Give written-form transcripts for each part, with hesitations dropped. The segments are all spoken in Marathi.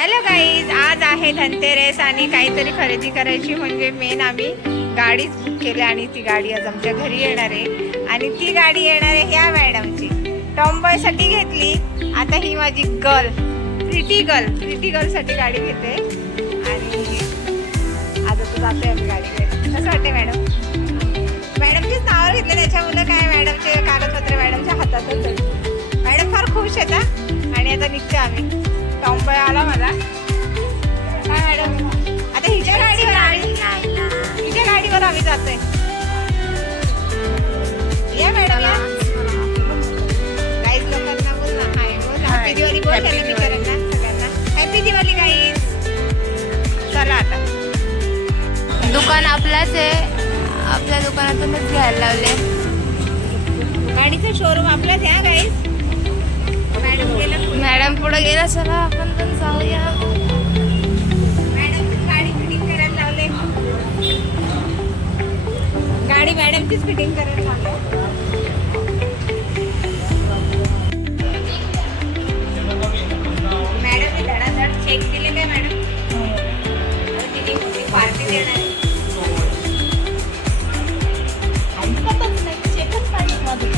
हॅलो गाईज, आज आहे धनतेरस आणि काहीतरी खरेदी करायची म्हणजे मेन आम्ही गाडीच बुक केली आणि ती गाडी आज आमच्या घरी येणार आहे आणि ती गाडी येणार आहे ह्या मॅडमची. टॉमबॉयसाठी घेतली, आता ही माझी प्रिटी गर्लसाठी गाडी घेते आणि आता तर जातोय आम्ही गाडी घेऊन. कसं वाटते मॅडम? मॅडमचीच नावं घेतले त्याच्यामुळे काय मॅडमचे कागदपत्र मॅडमच्या हातातच आहे. मॅडम फार खुश आहेत आणि आता निघते आम्ही. टॉमबॉय आला माझा. काय मॅडम, आता हिच्या गाडीवर आम्ही जातोय. या मॅडम या. गाईज लोकांना बोल ना, हाय बोल, हॅपी दिवाळी बोल त्यांना बिचाऱ्यांना सगळ्यांना. Happy Diwali guys. चला आता दुकान आपलाच आहे, आपल्या दुकानातूनच घ्यायला लावले. गाडीचं शोरूम आपलाच आहे गाईज. मॅडम पुढे गेला, चला आपण पण जाऊया. मॅडमचीच गाडी फिटिंग करायला लावले. गाडी मॅडमचीच फिटिंग करायला लावले. मॅडमने धडाधड चेक केले काय मॅडम? तिने मोठी पार्टी देणार आहे. ऐकतच नाही, चेकच पाहिजे माझं.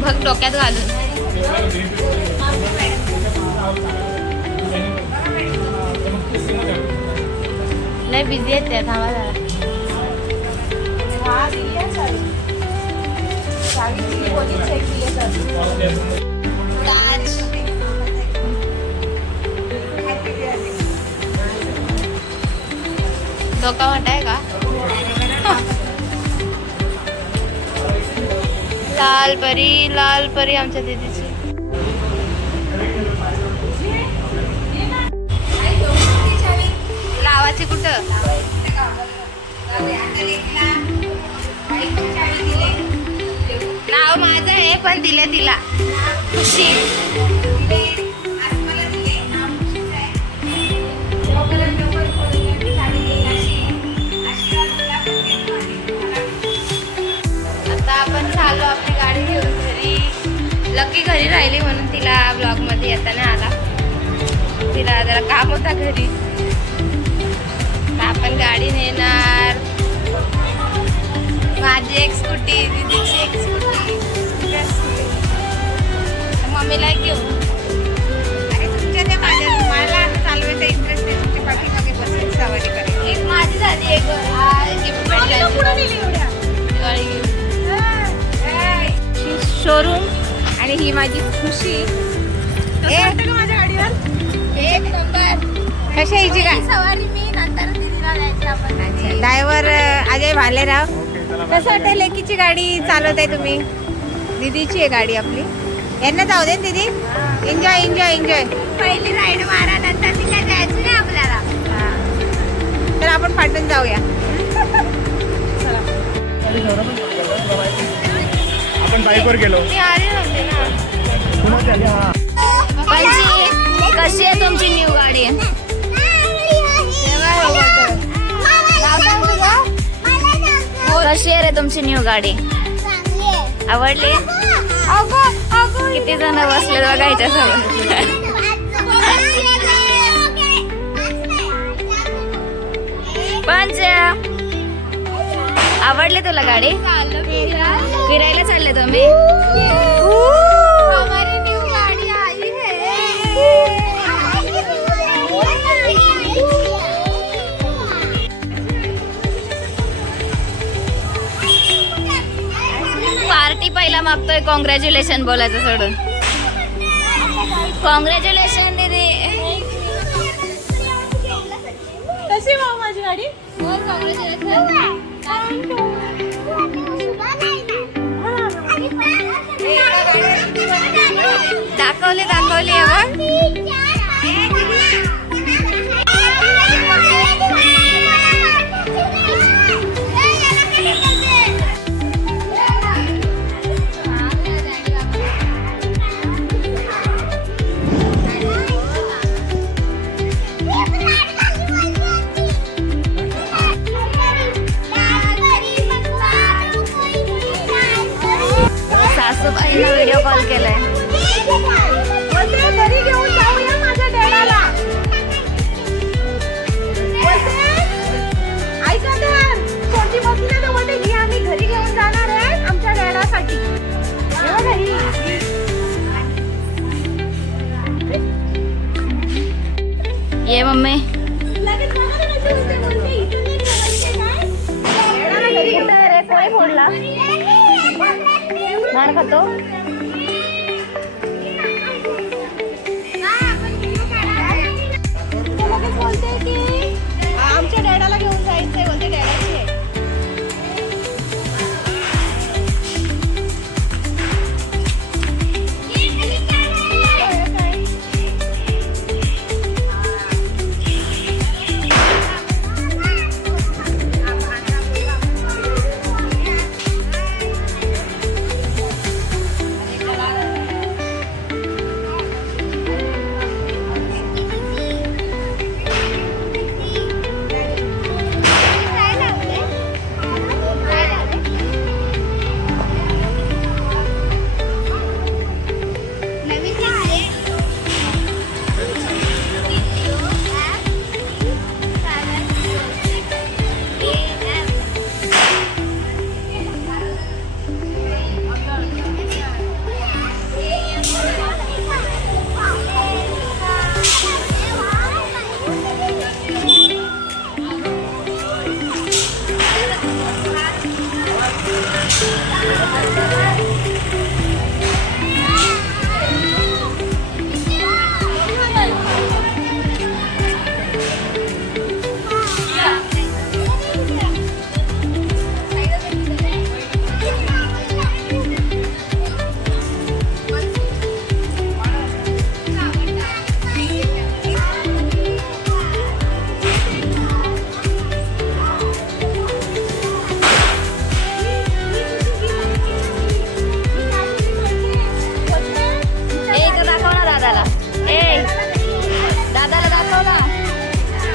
बघ डोक्यात घालून. लय बिझी आहेत त्या, थांबा जरा. डोका मोठा आहे का? लाल परी आमच्या दीदीची. लावाची कुठं? नाव माझं आहे पण दिले तिला. खुशी. लकी घरी राहिली म्हणून तिला ब्लॉग मध्ये येताना आला. तिला जरा काम होता घरी. आपण गाडी नेणार. माझी एक स्कूटी, दीदीची एक स्कूटी, मम्मीला घेऊ. अरे तुमच्या ते माझ्या मला चालवायचा इंटरेस्ट आहे. तुमच्या पाठीमागे बसून सवारी करायची. एक माझी झाली, एक गिफ्ट भेटला शोरूम. आणि ही माझी खुशी. माझ्या गाडीवर एक नंबर. कशा हिची का सवारी मी नंतर दीदीला द्यायची आपण. ड्रायव्हर अजय भालेराव. कसं वाटेल लेकीची गाडी चालवत आहे तुम्ही? दीदीची आहे गाडी आपली. यांना जाऊ दे दीदी. Enjoy enjoy enjoy. पहिली राईड मारा, नंतर ती काय द्यायची नाही आपल्याला. तर आपण पाठवून जाऊया. आपण बाईकवर गेलो. मी आले नव्हते ना. पुण्यात आले. हा कशी आहे तुमची न्यू गाडी? कशी आहे रे तुमची न्यू गाडी? आवडली? किती जण बसले बघा ह्याच्यासोबत. पंच, आवडली तुला गाडी? फिरायला चालले तुम्ही? हमारी न्यू गाड़ी आई है. पार्टी पहिला मागतोय. कॉंग्रॅच्युलेशन बोलायचं सोडून. कॉंग्रॅच्युलेशन दीदी. कशी भाऊ माझी गाडी? दाखवली सासूबाईंना व्हिडिओ कॉल केलाय. घरी घेऊन जाऊया माझ्या डॅडाला. ऐका तर छोटी बसली ना बोलते ही आम्ही घरी घेऊन जाणार आहे आमच्या डॅडासाठी. घरी ये मम्मी. कोणी फोडला मार खातो. बोलते की आमच्या डॅडाला घेऊन जायचंय बोलते डॅडाची आहे.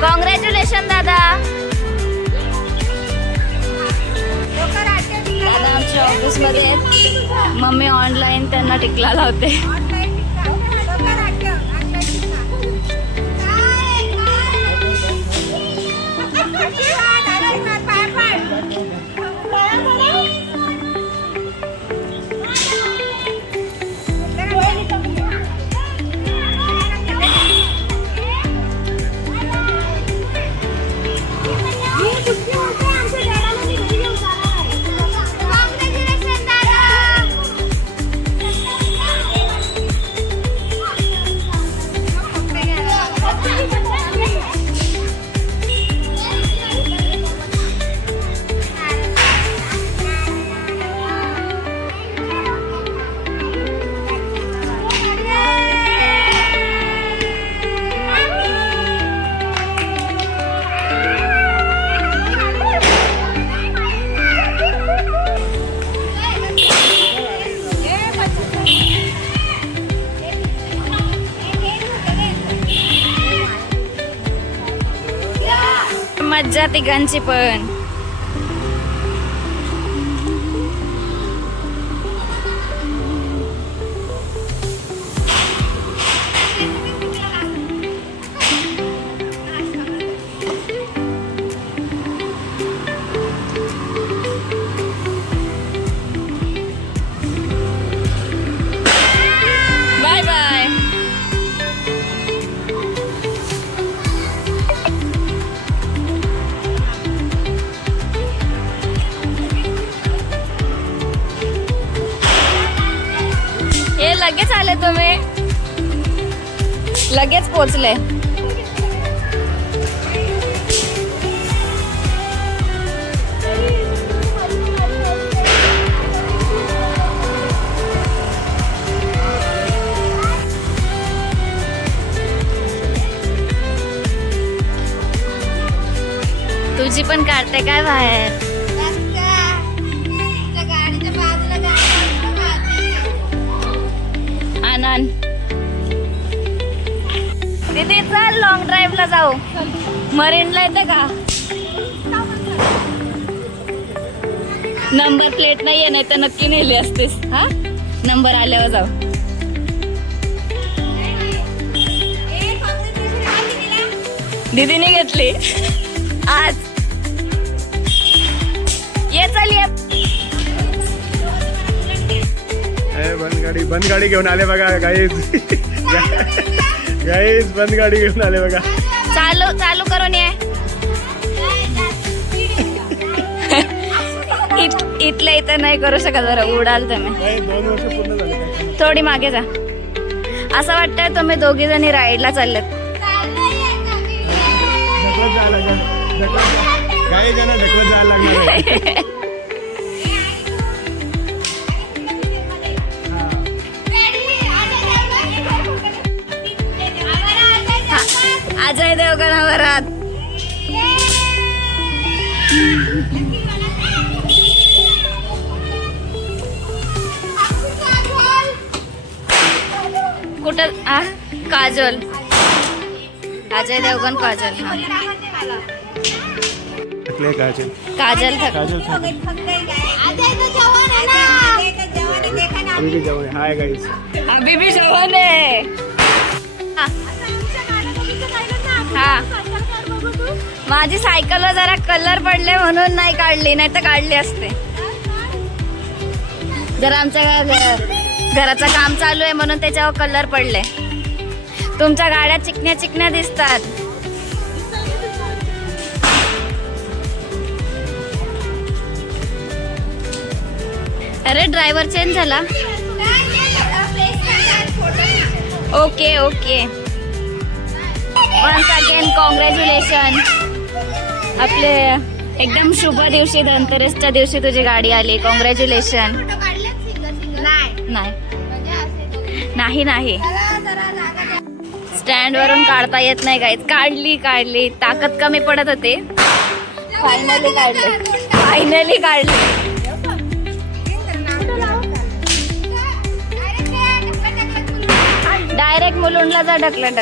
कॉंग्रॅच्युलेशन दादा. दादा आमच्या ऑफिसमध्ये आहेत. मम्मी ऑनलाईन त्यांना टिकला लावते. मज्जा तिघांची पण. Bye bye. लगेच आले तुम्ही. लगेच पोचले. तुझी पण काढते काय बाहेर. आनंद दीदी चल लॉंग ड्राईव्हला जाऊ. मरीनला येते का. नंबर प्लेट नाहीये, नाही तर नक्की नेली असतेस. हा नंबर आल्यावर जाऊ. दीदीने घेतली आज. ये चल ये. बंद गाडी घेऊन आले बघा गाईज. गाईज बंद गाडी घेऊन आले बघा. चालू करून ये. इथल्या इथं नाही करू शकत जरा उडाल तुम्ही. 2 वर्ष पूर्ण झाले. थोडी मागे जा. असं वाटतंय तुम्ही दोघी जणी राईडला चाललेत. ढकलत जायला लागणार. काही जण ढकलत जायला लागणार आहे. अजय देवगणावरात. कुठं काजल. अजय देवगण काजल. काजल काजल काजल अभी भी जवान हाय गाइस. अभी भी जवान आहे. हा माझी सायकलला जरा कलर पडले म्हणून नाही काढली, नाही तर काढली असते. जरा आमच्या घराचं काम चालू आहे म्हणून त्याच्यावर कलर पडले. तुमच्या गाड्या चिकन्या चिकन्या दिसतात. अरे ड्रायव्हर चेंज झाला. Okay okay. Once again congratulation. आपले एकदम शुभ दिवशी धनतेरसच्या दिवशी तुझी गाडी आली. कॉंग्रॅच्युलेशन. नाही नाही स्टँड वरून काढता येत नाही गाईज. काढली ताकद कमी पडत होते. फायनली काढली. डायरेक्ट मुलुंडला जा. ढकलत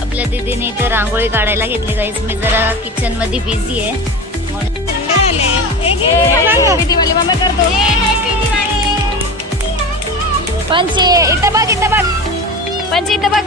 आपल्या दीदीने इथे रांगोळी काढायला घेतली गाईज. मी जरा किचन मध्ये बिझी आहे. मम्मी करतो. पंची इथं बघ. पंची इथं बघ.